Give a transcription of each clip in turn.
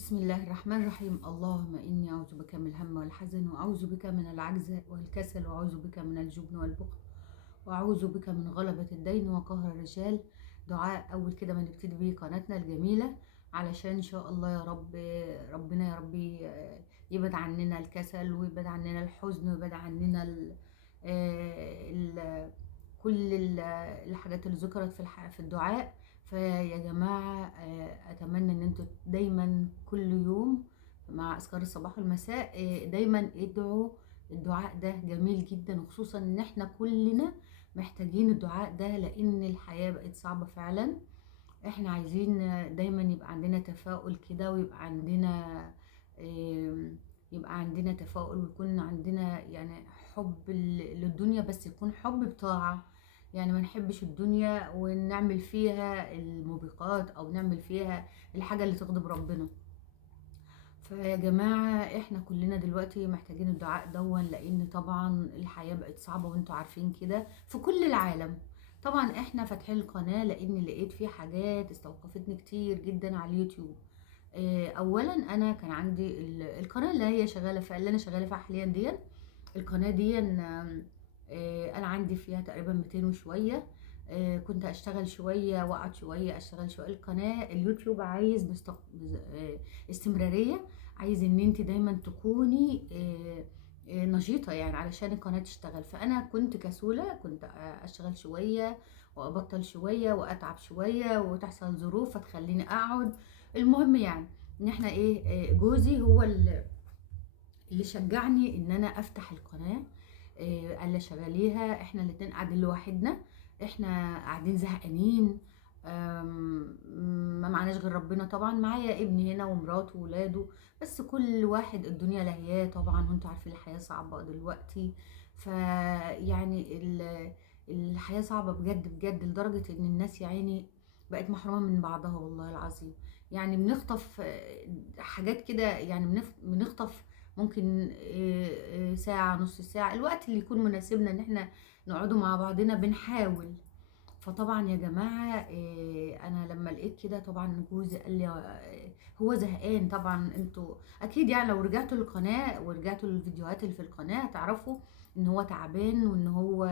بسم الله الرحمن الرحيم. اللهم إني أعوذ بك من الهم والحزن، وأعوذ بك من العجز والكسل، وأعوذ بك من الجبن والبخل، وأعوذ بك من غلبة الدين وقهر الرجال. دعاء أول كده ما نبتدي بيه قناتنا الجميلة، علشان إن شاء الله يا رب ربنا يا رب يبعد عننا الكسل، ويبعد عننا الحزن، ويبعد عننا ال كل الحاجات اللي ذكرت في الدعاء. فيا جماعة أتمنى إن انتوا دايما كل يوم مع أذكار الصباح والمساء دايما ادعوا. الدعاء ده جميل جدا، وخصوصا إن احنا كلنا محتاجين الدعاء ده، لأن الحياة بقت صعبة فعلا. احنا عايزين دايما يبقى عندنا تفاؤل كده، ويبقى عندنا آم، يبقى عندنا تفاؤل، ويكون عندنا يعني حب للدنيا، بس يكون حب بطاعة. يعني ما نحبش الدنيا ونعمل فيها الموبقات، او نعمل فيها الحاجة اللي تغضب ربنا. فيا جماعة احنا كلنا دلوقتي محتاجين الدعاء دون، لان طبعا الحياة بقت صعبة وانتوا عارفين كده في كل العالم. طبعا احنا فاتحين القناة لان لقيت فيه حاجات استوقفتني كتير جدا على اليوتيوب. اولا انا كان عندي القناة اللي هي شغالة فيها، اللي انا شغالة فيها حاليا دي. القناة دي انا عندي فيها تقريبا 200 وشوية. كنت اشتغل شوية واقعد شوية، اشتغل شوية. القناة اليوتيوب عايز استمرارية، عايز ان انت دايما تكوني نشيطة، يعني علشان القناة تشتغل. فانا كنت كسولة، كنت اشتغل شوية وابطل شوية واتعب شوية، وتحصل ظروف فتخليني اقعد. المهم يعني ان احنا جوزي هو اللي شجعني ان انا افتح القناة. قال لي شغليها، احنا الاتنين قاعدين لوحدنا، احنا قاعدين زهقانين. ما معناش غير ربنا طبعا، معايا ابني هنا ومراته وولاده، بس كل واحد الدنيا لهياه طبعا، وانتوا عارفين الحياة صعبة دلوقتي. فيعني الحياة صعبة بجد بجد، لدرجة ان الناس يا عيني بقت محرومة من بعضها والله العظيم. يعني بنخطف حاجات كده، يعني بنخطف ممكن ساعة، نص ساعة، الوقت اللي يكون مناسبنا ان احنا نقعدوا مع بعضنا بنحاول. فطبعا يا جماعة انا لما لقيت كده طبعا جوزي قال لي هو زهقان. طبعا انتوا اكيد يعني لو رجعتوا للقناة ورجعتوا للفيديوهات اللي في القناة هتعرفوا ان هو تعبان، وان هو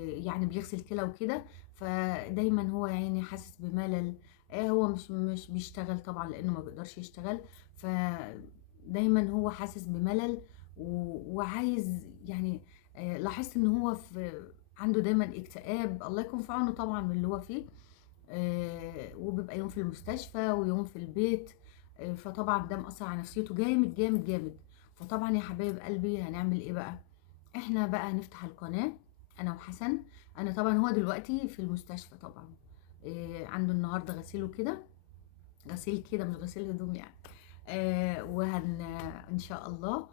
يعني بيغسل كلى وكده. فدايما هو يعني حاسس بملل. هو مش بيشتغل طبعا لانه ما بيقدرش يشتغل. فدايما هو حاسس بملل وعايز يعني لاحظت ان هو عنده دايما اكتئاب، الله يكون في عونه طبعا من اللي هو فيه. وبيبقى يوم في المستشفى ويوم في البيت. فطبعا ده مأثر على نفسيته جامد جامد جامد. فطبعا يا حبايب قلبي هنعمل ايه بقى؟ احنا بقى نفتح القناة انا وحسن. انا طبعا هو دلوقتي في المستشفى طبعا، عنده النهارده غسيل وكده، غسيل كده مش غسيل هدوم يعني. وهن ان شاء الله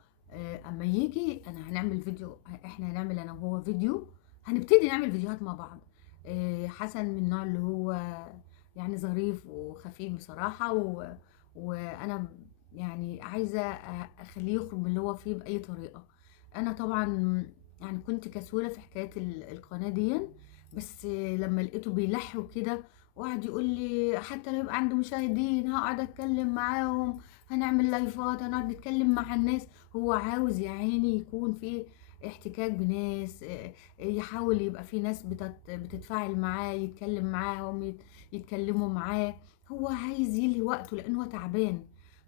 اما يجي انا هنعمل فيديو، احنا هنعمل انا وهو فيديو، هنبتدي نعمل فيديوهات مع بعض. حسن من النوع اللي هو يعني ظريف وخفيف بصراحة، وانا يعني عايزة اخليه يخرج من اللي هو فيه بأي طريقة. انا طبعا يعني كنت كسولة في حكاية القناة دي، بس لما لقيته بيلح وكده وقعد يقول لي حتى لو يبقى عنده مشاهدين هقعد اتكلم معاهم، هنعمل لايفات، هنقعد نتكلم مع الناس. هو عاوز يا عيني يكون في احتكاك بناس، يحاول يبقى في ناس بتتفاعل معاه، يتكلم معاهم، يتكلموا معاه. هو عايز يلهي وقته لانه هو تعبان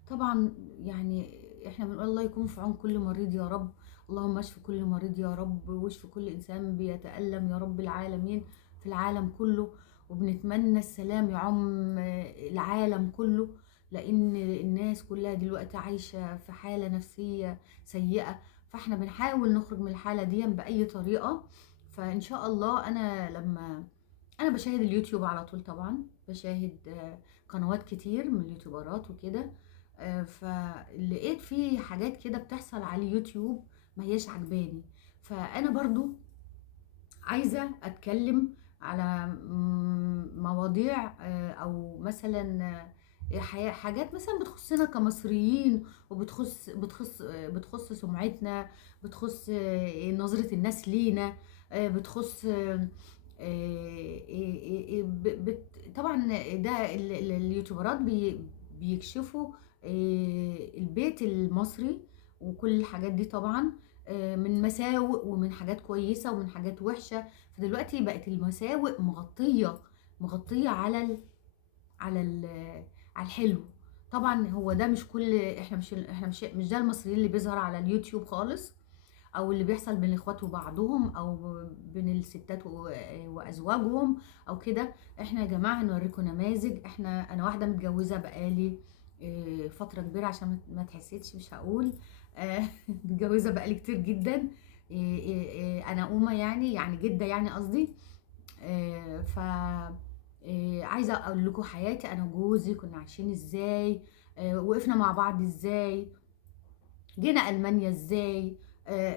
طبعا. يعني احنا بنقول الله يكون في عون كل مريض يا رب. اللهم اشف كل مريض يا رب، واشف كل انسان بيتألم يا رب العالمين في العالم كله. وبنتمنى السلام يعم العالم كله، لان الناس كلها دلوقتي عايشة في حالة نفسية سيئة. فاحنا بنحاول نخرج من الحالة دي بأي طريقة. فإن شاء الله أنا لما أنا بشاهد اليوتيوب على طول طبعا، بشاهد قنوات كتير من اليوتيوبرات وكده. فلقيت في حاجات كده بتحصل على اليوتيوب ما هياش عجباني. فأنا برضو عايزة أتكلم على مواضيع أو مثلا حاجات مثلا بتخصنا كمصريين، وبتخص بتخص سمعتنا، بتخص نظرة الناس لينا، بتخص طبعا ده اليوتيوبرات بيكشفوا البيت المصري وكل الحاجات دي طبعًا، من مساوئ ومن حاجات كويسة ومن حاجات وحشة. فدلوقتي بقت المساوئ مغطية على على الحلو. طبعًا هو ده مش كل، إحنا مش ده المصريين اللي بيظهر على اليوتيوب خالص، أو اللي بيحصل بين الإخوات وبعضهم، أو بين الستات وأزواجهم أو كده. إحنا يا جماعة هنوريكم نماذج. أنا واحدة متجوزة بقى لي فترة كبيرة، عشان ما تحسدش مش هاقول. متجوزة بقى لي كتير جدًا. أنا أُمَّة يعني جدة يعني قصدي. ف عايزة أقول لكم حياتي أنا وجوزي كنا عايشين إزاي، وقفنا مع بعض إزاي، جينا ألمانيا إزاي،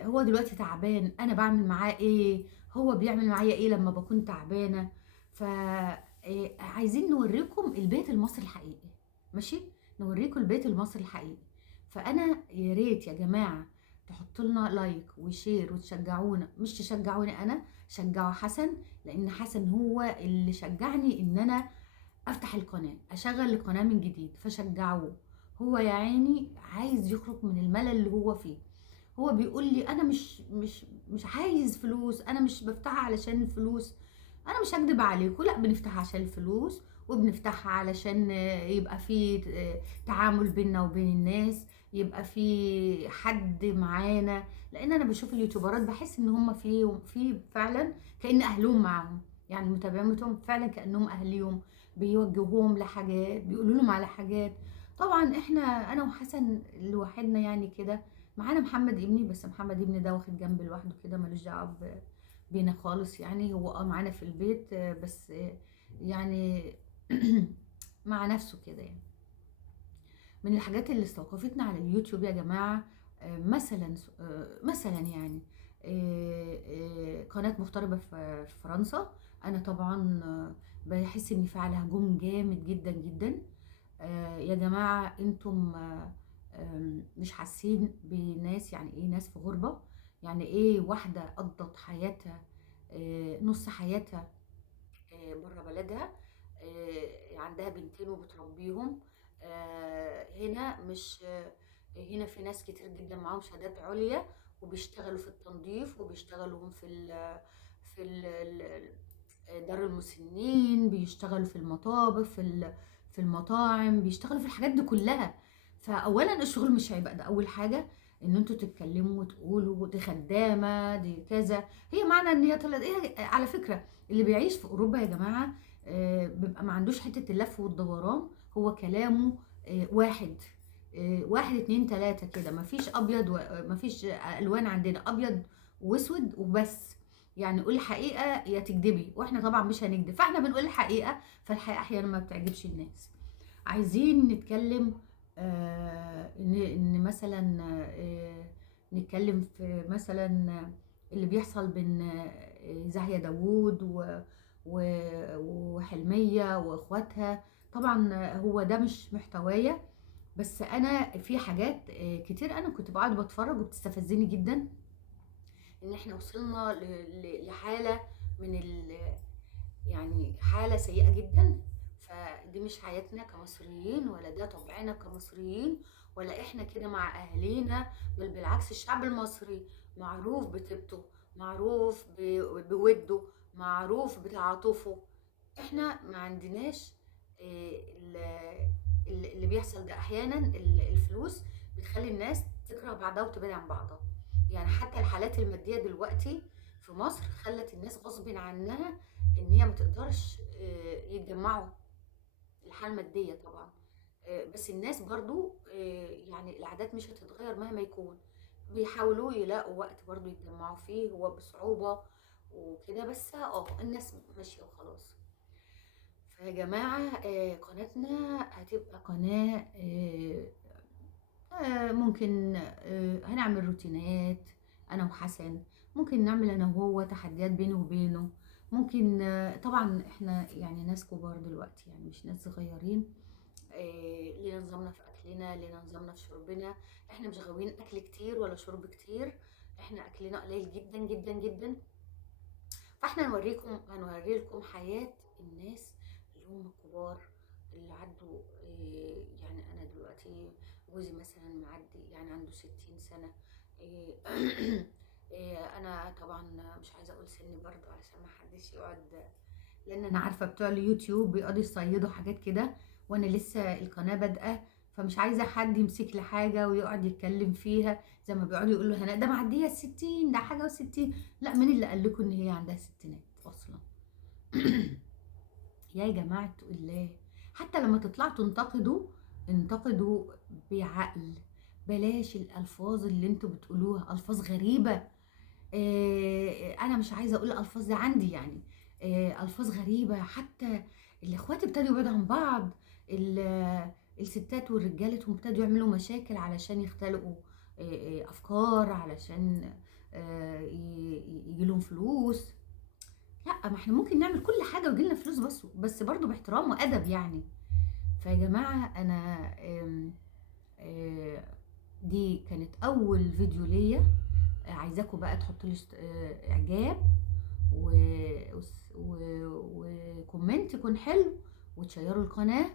هو دلوقتي تعبان أنا باعمل معاه إيه، هو بيعمل معايا إيه لمّا باكون تعبانة. ف عايزين نورّيكم البيت المصري الحقيقي، ماشي؟ نورّيكم البيت المصري الحقيقي. فأنا يا ريت يا جماعة تحطّوا لنا لايك وشير وتشجعونا، مش تشجعوني أنا، شجعوا حسن، لإن حسن هو اللي شجعني إن أنا أفتح القناة، أشغّل القناة من جديد، فشجعوه. هو يا عيني عايز يخرج من الملل اللي هو فيه. هو بيقول لي أنا مش عايز فلوس، أنا مش بافتحها علشان الفلوس. أنا مش هاكدب عليكم، لأ بنفتحها عشان الفلوس، وبنفتحها علشان يبقى في تعامل بيننا وبين الناس، يبقى في حد معانا. لإن أنا باشوف اليوتيوبرات باحس إن هم في فعلًا كأن أهلهم معاهم، يعني المتابعين بتوعهم فعلًا كأنهم أهاليهم، بيوجهوهم لحاجات، بيقولوا لهم على حاجات. طبعًا أنا وحسن لوحدنا يعني كده. معانا محمد ابني، بس محمد ابني ده واخد جنب لوحده كده، مالوش دعوة بينا خالص يعني. هو معانا في البيت، بس يعني مع نفسه كده يعني. من الحاجات اللي استوقفتنا على اليوتيوب يا جماعة، مثلا يعني قناة مغتربة في فرنسا. أنا طبعا بحس إن فيها على هجوم جامد جدا جدا. يا جماعة انتم مش حاسين بناس، يعني ايه ناس في غربة، يعني ايه واحدة قضت حياتها، نص حياتها بره بلدها، عندها بنتين وبتربيهم. هنا مش هنا في ناس كتير جدا معاهم شهادات عليا، وبيشتغلوا في التنظيف، وبيشتغلوا في دار المسنين، بيشتغلوا في المطابخ، في المطاعم، بيشتغلوا في الحاجات دي كلها. فاولا الشغل مش هيبقى ده اول حاجه، ان انتوا تتكلموا وتقولوا دي خدامه دي كذا. هي معنى ان هي طلعت ايه على فكره. اللي بيعيش في اوروبا يا جماعه بيبقى ما عندوش حته اللف والدوران، هو كلامه واحد، واحد اتنين تلاته كده، مفيش ابيض مفيش الوان، عندنا ابيض واسود وبس. يعني قولي حقيقة يا تكدبي، واحنا طبعا مش هنكدب، فاحنا بنقول الحقيقة. فالحقيقة احيانا ما بتعجبش الناس. عايزين نتكلم ان مثلا نتكلم في مثلا اللي بيحصل بين زاهية داوود وحلمية واخواتها. طبعا هو ده مش محتوايا، بس انا في حاجات كتير انا كنت بقعد بتفرج وبتستفزني جدا، ان احنا وصلنا لحالة من يعني حالة سيئة جدا. فدي مش حياتنا كمصريين، ولا ده طبعنا كمصريين، ولا احنا كده مع اهالينا. بل بالعكس، الشعب المصري معروف بطيبته، معروف بوده، معروف بتعاطفه. احنا ما عندناش اللي بيحصل ده. احيانا الفلوس بتخلي الناس تكره بعضها وتبعد عن بعضها. يعني حتى الحالات المادية دلوقتي في مصر خلت الناس غصب عنها ان هي ما تقدرش يتجمعوا. الحالة المادية طبعا، بس الناس برضو يعني العادات مش هتتغير مهما يكون. بيحاولوا يلاقوا وقت برضو يتجمعوا فيه، هو بصعوبة وكده، بس الناس ماشية وخلاص. فيا جماعة قناتنا هتبقى قناة ممكن هنعمل روتينات أنا وحسن. ممكن نعمل أنا وهو تحديات بيني وبينه. ممكن طبعا احنا يعني ناس كبار دلوقتي، يعني مش ناس صغيرين. لينا نظامنا في أكلنا، لينا نظامنا في شربنا. احنا مش غاويين أكل كتير ولا شرب كتير، احنا أكلنا قليل جدا جدا جدا. فاحنا هنوري لكم حياة الناس اللي هم الكبار، اللي عدوا يعني جوزي مثلا معدي يعني عنده 60 سنة. إيه انا طبعا مش عايزة اقول سني برضه عشان ما حدش يقعد، لان انا عارفة بتوع اليوتيوب بيقعدوا يصيدوا حاجات كده، وانا لسه القناة بادئة، فمش عايزة حد يمسك لي حاجة ويقعد يتكلم فيها زي ما بيقعدوا يقولوا هنا ده معدية ال60، ده حاجة و60. لا، مين اللي قال لكم ان هي عندها ستينات اصلا؟ يا جماعة الله، حتى لما تطلعوا تنتقدوا، انتقدوا بعقل. بلاش الألفاظ اللي انتوا بتقولوها، ألفاظ غريبة. أنا مش عايزة أقول الألفاظ دي عندي يعني. ألفاظ غريبة، حتى الإخوات ابتدوا يبعدوا عن بعض. الستات والرجالة ابتدوا يعملوا مشاكل علشان يختلقوا أفكار، علشان يجي لهم فلوس. لا، ما احنا ممكن نعمل كل حاجة ويجيلنا فلوس، بس برضه باحترام وأدب يعني. فيا جماعة أنا دي كانت أول فيديو ليا. عايزاكم بقى تحطوا لي إعجاب وكومنت يكون حلو، وتشيروا القناة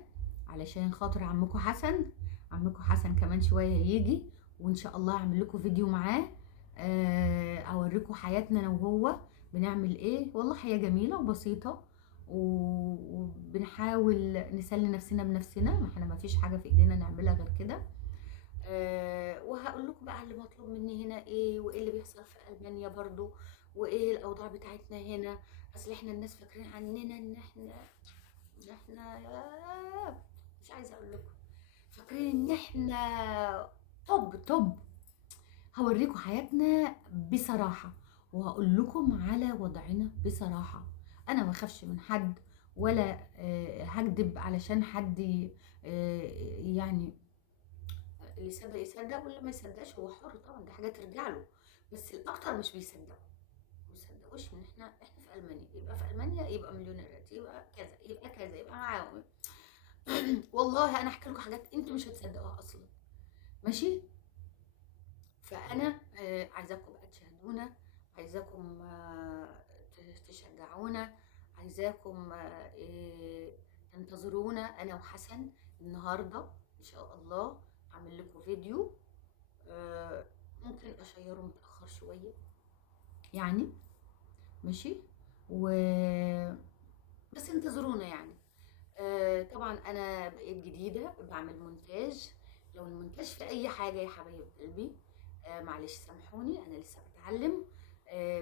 علشان خاطر عمكم حسن. عمكم حسن كمان شوية هيجي، وإن شاء الله أعمل لكم فيديو معاه، أوريكم حياتنا أنا وهو بنعمل إيه. والله حياة جميلة وبسيطة، وبنحاول نسلي نفسنا بنفسنا، ما احنا ما فيش حاجة في ايدينا نعملها غير كده. وهقول لكم بقى اللي مطلوب مني هنا ايه، وايه اللي بيحصل في ألمانيا برضو، وايه الاوضاع بتاعتنا هنا. اصل احنا الناس فاكرين عننا ان احنا مش عايزه اقول لكم، فاكرين ان احنا توب. هوريكم حياتنا بصراحة، وهقول لكم على وضعنا بصراحة. انا ما اخافش من حد، ولا هكدب علشان حد يعني اللي يصدق يصدق، واللي ما يصدقش هو حر طبعا، دي حاجه ترجع له. بس الاكتر مش بيصدقوا، ما بيصدقوش ان احنا في المانيا، يبقى في المانيا يبقى مليونيرات، يبقى كذا يبقى كذا يبقى معاهم. والله انا احكي لكم حاجات انتوا مش هتصدقوها اصلا. ماشي. فانا عايزاكم بقى تشاهدونا، عايزاكم تشجعونا، عايزاكم تنتظرونا انا وحسن النهارده ان شاء الله. هعمل لكم فيديو، آه، ممكن اشيره متاخر شويه يعني. ماشي. و بس انتظرونا يعني. طبعا انا بقيت جديده بعمل مونتاج. لو المونتاج في اي حاجه يا حبايب قلبي، معلش سامحوني، انا لسه بتعلم.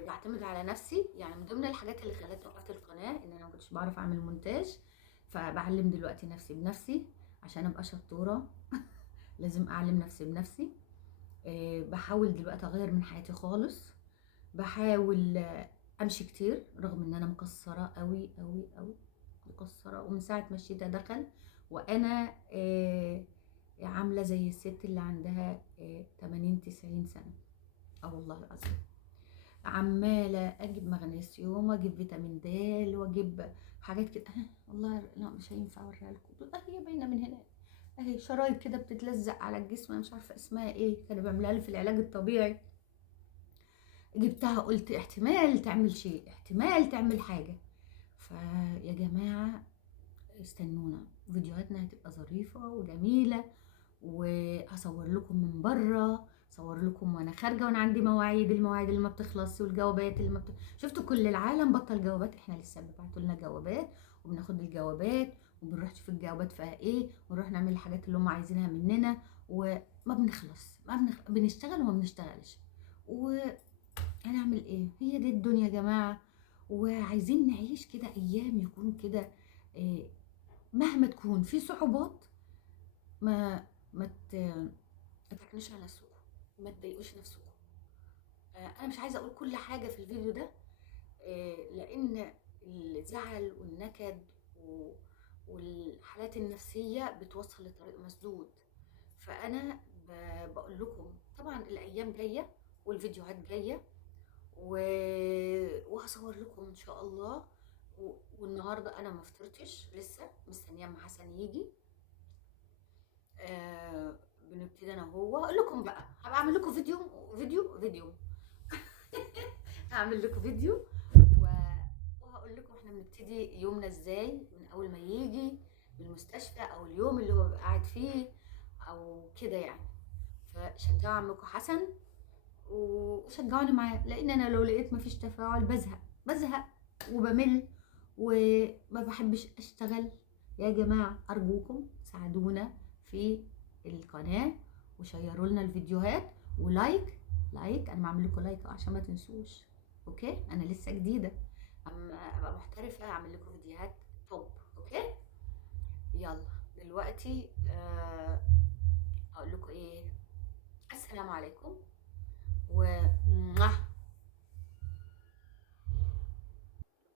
بعتمد على نفسي يعني. من ضمن الحاجات اللي خلتني وقفت القناه ان انا ما كنتش بعرف اعمل مونتاج، فبعلم دلوقتي نفسي بنفسي عشان ابقى شطوره. لازم اعلم نفسي بنفسي. بحاول دلوقتي اغير من حياتي خالص. بحاول امشي كتير رغم ان انا مكسره قوي قوي قوي، مكسره. ومن ساعه ما الشتا دخل وانا عامله زي الست اللي عندها 80 90 سنه. اه والله العظيم، عماله اجيب مغنيسيوم واجيب فيتامين د واجيب حاجات كده. والله لا مش هينفع اوريها لكم. هي باينه من هنا اهي، شرايط كده بتتلزق على الجسم، انا مش عارفه اسمها ايه، كانوا بيعملوها لي في العلاج الطبيعي. جبتها قلت احتمال تعمل شيء، احتمال تعمل حاجه. فيا جماعه استنونا، فيديوهاتنا هتبقى ظريفه وجميله، وهصور لكم من بره، صور لكم وانا خارجه، وانا عندي مواعيد، المواعيد اللي ما بتخلص، والجوابات اللي ما شفتوا كل العالم بطل جوابات، احنا لسه بيبعتوا لنا جوابات، وبناخد الجوابات وبنروح نشوف الجوابات فيها ايه، ونروح نعمل الحاجات اللي هم عايزينها مننا، وما بنخلص، بنشتغل وما بنشتغلش. وهنعمل ايه؟ هي دي الدنيا يا جماعه. وعايزين نعيش كده ايام يكون كده، إيه، مهما تكون في صعوبات، ما ما ما تكنوش على نفسكم، ما تضايقوش نفسكم. انا مش عايزه اقول كل حاجه في الفيديو ده، لان الزعل والنكد والحالات النفسيه بتوصل لطريق مسدود. فانا بقول لكم طبعا الايام جايه والفيديوهات جايه، وهصور لكم ان شاء الله. والنهارده انا ما فطرتش لسه، مستنيه اما حسن يجي. بنبتدي انا وهو. اقول لكم بقى هبقى اعمل لكم فيديو هعمل لكم فيديو، و... وهقول لكم احنا بنبتدي يومنا ازاي من اول ما يجي من المستشفى، او اليوم اللي هو بيبقى قاعد فيه، او او كده يعني. فشجعوا عمكم حسن وشجعوني معاه، لان انا لو لقيت مفيش تفاعل بزهق وبمل وما بحبش اشتغل. يا جماعة ارجوكم ساعدونا في القناة وشيروا لنا الفيديوهات ولايك. انا بعمل لكم لايك عشان ما تنسوش. اوكي، انا لسه جديدة، اما ابقى محترفة اعمل لكم فيديوهات توب. اوكي، يلا دلوقتي اقول لكم ايه، السلام عليكم و